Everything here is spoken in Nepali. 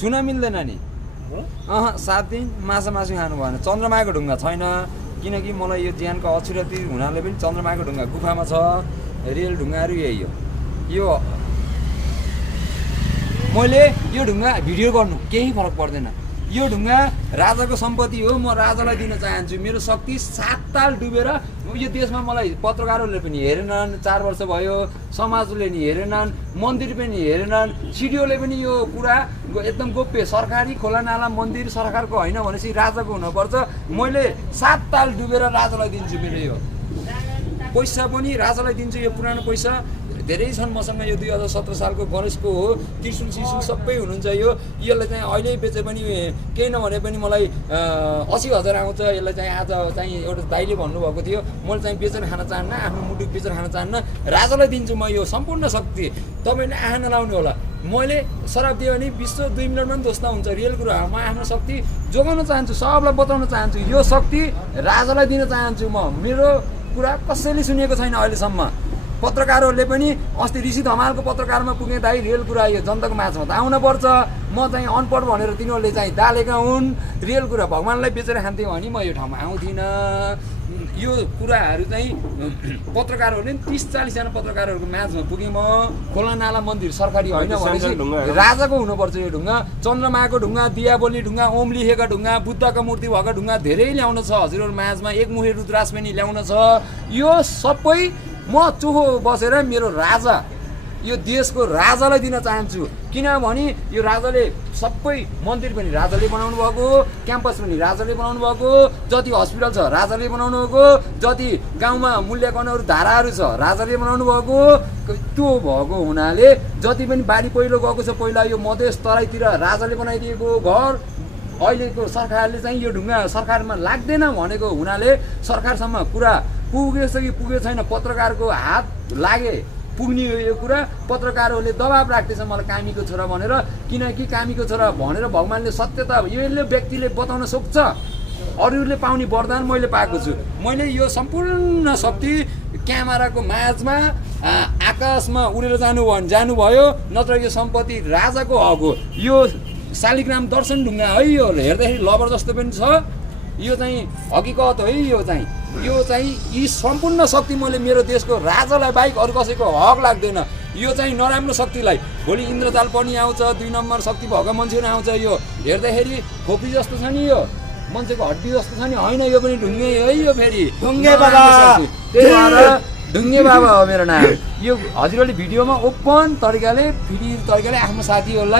छुन मिल्दैन नि 7 दिन माछा मासु खानु भएन चन्द्रमाको ढुङ्गा छैन किनकि मलाई यो ज्यानको अछुरती हुनाले पनि चन्द्रमाको ढुङ्गा गुफामा छ रियल ढुङ्गाहरू यही हो यो मैले यो ढुङ्गा भिडियो गर्नु केही फरक पर्दैन यो ढुङ्गा राजाको सम्पत्ति हो म राजालाई दिन चाहन्छु मेरो शक्ति 7 ताल डुबेर यो देशमा मलाई पत्रकारहरूले पनि हेरेनन् 4 वर्ष भयो समाजले नि हेरेनन् मन्दिर पनि हेरेनन् सिडिओले पनि यो कुरा एकदम गोप्य सरकारी खोला नाला मन्दिर सरकारको होइन भनेपछि राजाको हुनुपर्छ मैले 7 ताल डुबेर राजालाई दिन्छु मेरो यो पैसा पनि राजालाई दिन्छु यो पुरानो पैसा धेरै छन् मसँग यो 2017 सालको गणेशको हो त्रिशुल सिसुल सबै हुनुहुन्छ यसलाई चाहिँ अहिले बेचे पनि केही नभने पनि मलाई 80,000 आउँछ यसलाई चाहिँ आज चाहिँ एउटा दाइले भन्नुभएको थियो मैले चाहिँ बेचेर खान चाहन्न आफ्नो मुटुक बेचेर खान चाहन्न राजालाई दिन्छु म यो सम्पूर्ण शक्ति तपाईँले आँखा नलाउनु होला मैले शराब दियो भने विश्व 2 मिनटमा पनि ध्वस्त हुन्छ रियल कुरा म आफ्नो शक्ति जोगाउन चाहन्छु सबलाई बताउन चाहन्छु यो शक्ति राजालाई दिन चाहन्छु म मेरो कुरा कसैले सुनेको छैन अहिलेसम्म पत्रकारहरूले पनि अस्ति ऋषि धमालको पत्रकारमा पुगे दाइ रियल कुरा यो जनताको माझमा त आउनुपर्छ म चाहिँ अनपढ भनेर तिनीहरूले चाहिँ दालेका हुन् रियल कुरा भगवान्लाई बेचेर खान्थेँ भने म यो ठाउँमा आउँथिनँ यो कुराहरू चाहिँ पत्रकारहरूले 30-40 जना पत्रकारहरूको माझमा पुगेँ म खोला नाला मन्दिर सरकारी होइन भनेपछि राजाको हुनुपर्छ यो ढुङ्गा चन्द्रमाको ढुङ्गा दियाबली ढुङ्गा ओम लेखेका ढुङ्गा बुद्धका मूर्ति भएको ढुङ्गा धेरै ल्याउन छ हजुरहरू माझमा एकमुखे रुद्राक्ष पनि ल्याउन छ यो सबै म चोखो बसेर मेरो राजा यो देशको राजालाई दिन चाहन्छु किनभने यो राजाले सबै मन्दिर पनि राजाले बनाउनु भएको क्याम्पस पनि राजाले बनाउनु भएको जति हस्पिटल छ राजाले बनाउनु भएको जति गाउँमा मूल्याङ्कनहरू धाराहरू छ राजाले बनाउनु भएको त्यो भएको हुनाले जति पनि बाढी पहिलो गएको छ पहिला यो मधेस तराईतिर राजाले बनाइदिएको घर अहिलेको सरकारले चाहिँ यो ढुङ्गा सरकारमा लाग्दैन भनेको हुनाले सरकारसम्म कुरा पुगेछ कि पुगेको छैन पत्रकारको हात लागे पुग्ने यो कुरा पत्रकारहरूले दबाब राख्दैछ मलाई कामीको छोरा भनेर किनकि कामीको छोरा भनेर भगवान्ले सत्यता यसले व्यक्तिले बताउन सक्छ अरूले पाउने वरदान मैले पाएको छु मैले यो सम्पूर्ण शक्ति क्यामेराको माझमा आकाशमा उडेर जानुभयो नत्र यो सम्पत्ति राजाको हक हो यो शालिग्राम दर्शन ढुङ्गा है यो हेर्दाखेरि लबर जस्तो पनि छ यो चाहिँ हकीकत है यो चाहिँ यी सम्पूर्ण शक्ति मैले मेरो देशको राजालाई बाहेक अरू कसैको हक लाग्दैन यो चाहिँ नराम्रो शक्तिलाई भोलि इन्द्रजाल पनि आउँछ 2 नम्बर शक्ति भएको मान्छे आउँछ यो हेर्दाखेरि खोपडी जस्तो छ नि यो मान्छेको हड्डी जस्तो छ नि होइन यो पनि ढुङ्गे है यो फेरि ढुङ्गे बाबा ढुङ्गे बाबा हो मेरो नाम यो हजुरहरूले भिडियोमा ओपन तरिकाले आफ्नो साथीहरूलाई